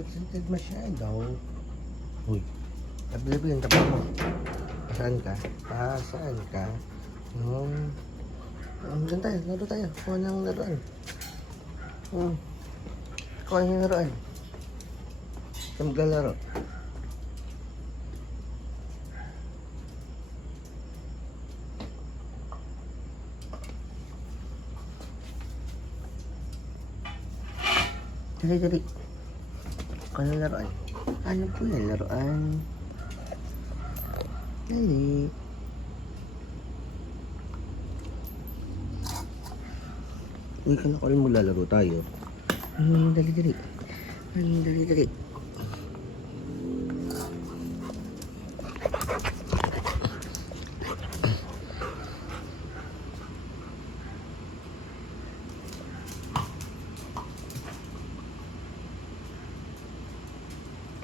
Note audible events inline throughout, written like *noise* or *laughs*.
excited masyado. Uy, tabi-tabi yung tabi mo. Saan ka? Ah, saan ka? Yung... Um, dyan tayo, laro tayo. Kuha ng laruan. Hmm. Kuha ng laruan. Saan maglalaro? Dali, dali. Kuha ng laruan. Ano po yan, laruan? Dali. Uy, kala ko rin maglalaro tayo. Hmm, dali, dali. Hmm, dali, dali.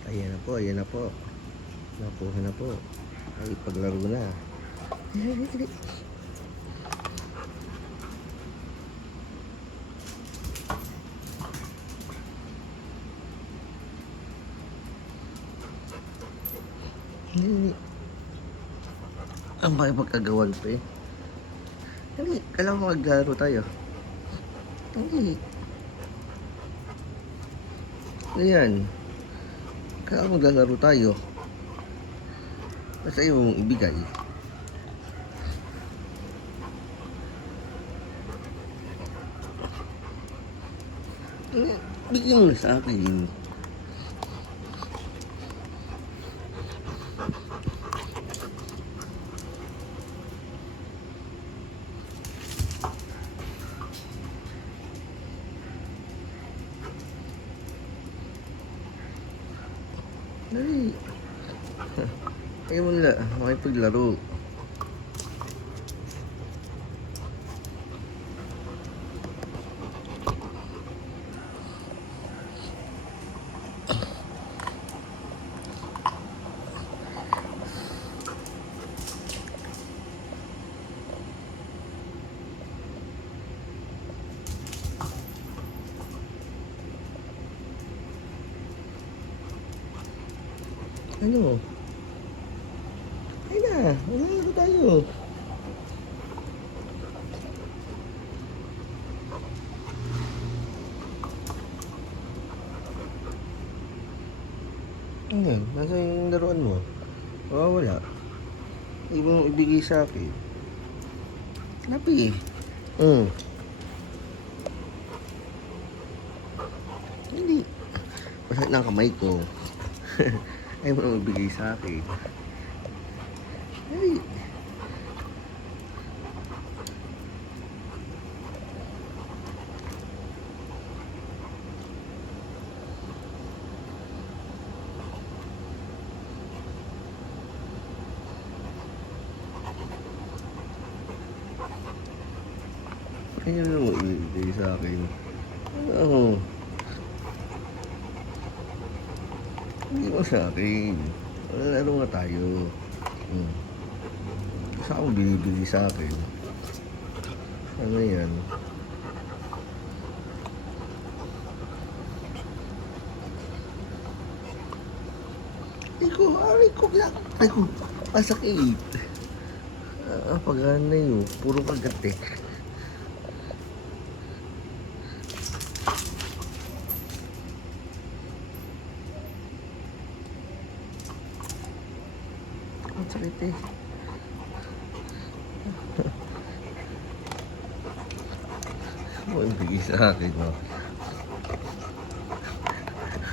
Ayan na po, ayan na po. Nakuha na po. Ay, paglaro na. Ang bakit magkagawan pa eh. Dali, kailangan maglaro tayo. Dali. Ayan. Kailangan maglalaro tayo. Basta yung ibigay. Bigyan mo sa akin. Dali. Ayaw mo nila, makipaglaro. Ano? Ay na, maglaro tayo. Ano? Nasa yung laruan mo? Mawawala. Hindi mo ibigay sa akin. Lapi. Hmm. Hindi. Masakit na ang kamay ko. Ayaw mo na magbigay sa akin. Ay. Ayaw mo ibigay sa akin. Oo. Hindi mo sa akin. Lalo nga tayo. Hmm. Saan mo binibili sa akin? Ano yan? Ay ko, aray ko lang. Ay ko, masakit. Ah, pagana yun. Puro kagat eh. Sakit eh. Mo yung bigay sa akin, no?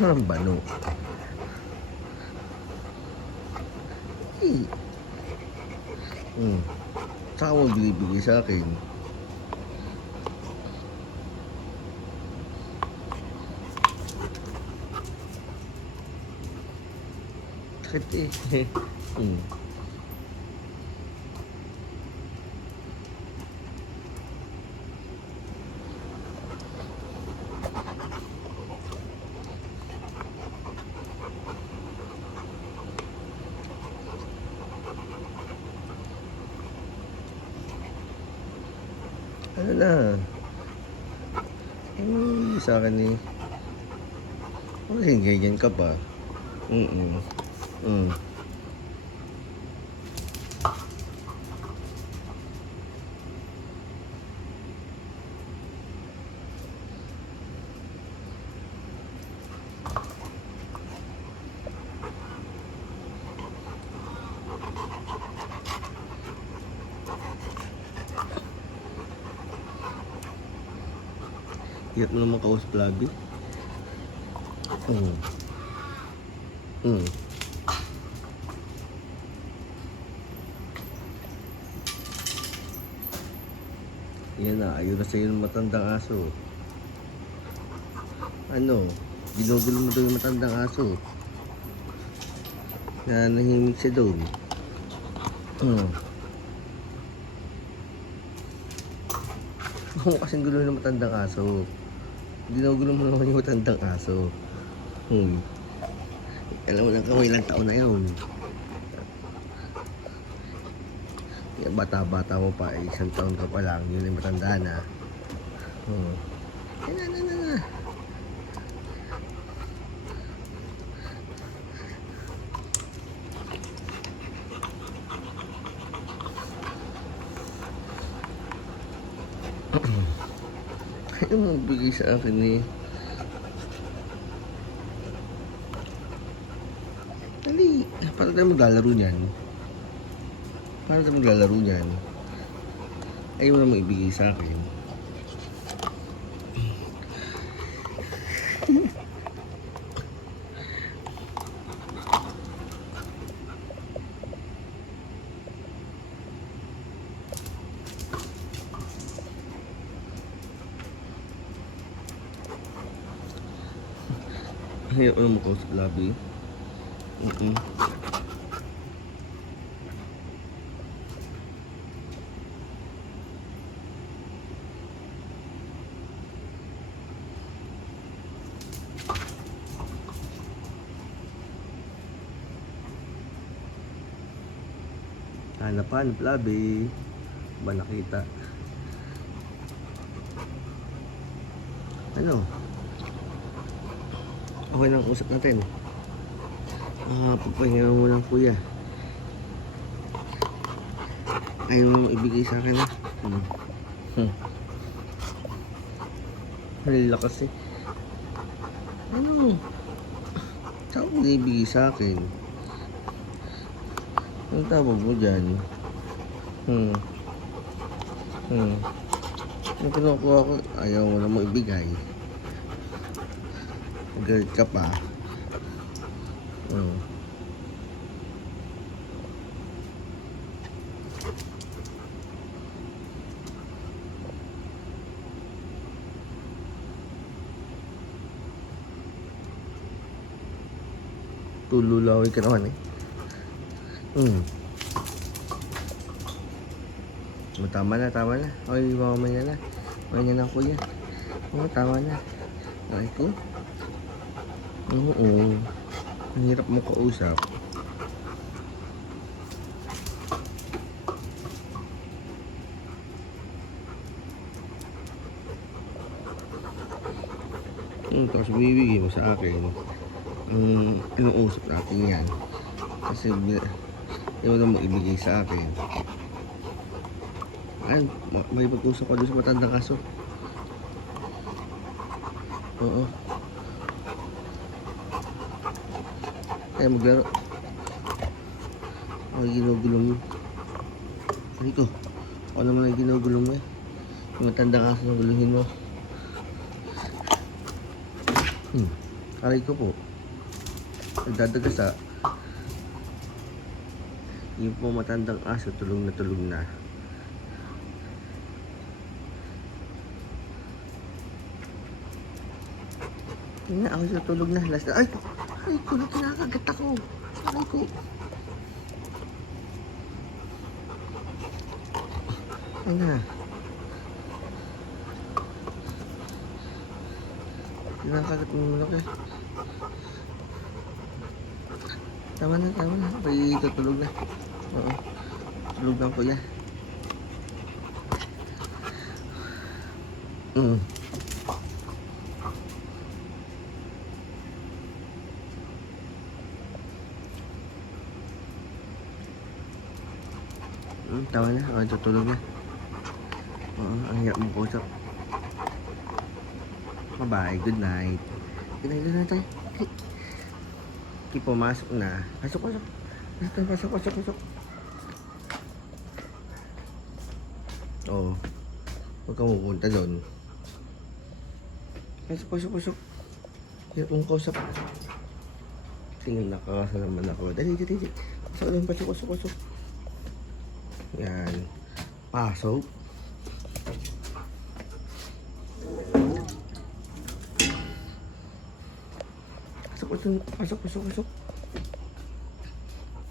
Ang bano. Eh. Hmm. Saan mo binibigay sa akin? Sakit eh. *laughs* hmm. Ano na? Ay, sa akin eh. Ay, ganyan ka pa. Mm-mm. Mm. Hirap mo naman kausap lagi. Mm. Mm. Yan na, ayaw na sa'yo ng matandang aso. Ano? Ginugulo mo daw yung matandang aso. Na nahimik siya doon. Hmm. Mo kasing gulo ng matandang aso. Ginugulo mo naman yung matandang aso. Hmm. Alam mo lang kung ilang taon na yun. Yan, bata-bata mo pa, isang taon ka pa lang, yun yung matanda na. Hmm. Ay, na, na, na, na. Ano mo bigay sa akin eh? Dali, paano tayo maglalaro niyan? Paano tayo maglalaro niyan? Ayaw mo naman ibigay sa akin. Ayaw mo ko sa lobby. Mm-mm. Hanap hanap labi. Ba nakita? Ano? Okay lang usap natin. Ah, pagpahinga mo lang kuya. Ayaw mo ibigay sa akin? Hmm. Hmm. Halila kasi. Ano? Saan mo ibigay sa akin? Anong tawag mo dyan? Hmm. Hmm. Yung kinukuha ko, ayaw mo na mo ibigay. Galit ka pa. Hmm. Tululawi ka naman eh. Hmm. Oh, tama na, tama na. Ay, mamaya na. Mamaya na kuya. Oo, tama na. Ay ko. Oo. Ang hirap mo kausap. Hmm, tapos bibigay mo sa akin. Hmm, inuusap natin yan. Kasi ayaw na mo ibigay sa akin. Ay, ma- may pag-usap ko doon sa matandang kaso. Oo. Ay, maglaro. Ay, ginugulo mo. Ano ko? Ako naman ang ginugulo mo eh. Yung matandang kaso na guluhin mo. Hmm. Aray ko po. Nagdadagasa. Yung po matandang aso, tulog na tulog na. Yun na, ako siya tulog na. Last na. Ay! Ay ko, na kinakagat ako. Aray ko. Ay na. Kinakagat mo muna ko eh. Tama na, tama na. May tutulog na. Oo. Tulog lang kuya. Mm. Tawa na, ako tutulog na. Oo, ang hirap mong kusap. Bye-bye, good night. Good night, good night tayo. Okay, pumasok na. Pasok, pasok. Pasok, pasok, pasok, pasok. Oo. Huwag kang pupunta doon. Pasok, pasok, pasok. Hirap mong kusap. Tingin nakakasa naman ako. Dali, dali, dali. Pasok doon, pasok, pasok, pasok. Yan. Pasok. Pasok, pasok, pasok, pasok,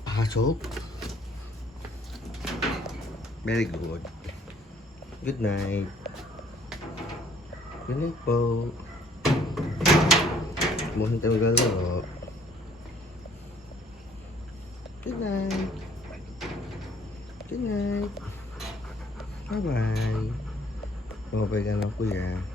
pasok. Very good. Good night. Good night po. Mohon tayo maglaro. Good night. Good night. Bye-bye. Bye-bye ka na, kuya.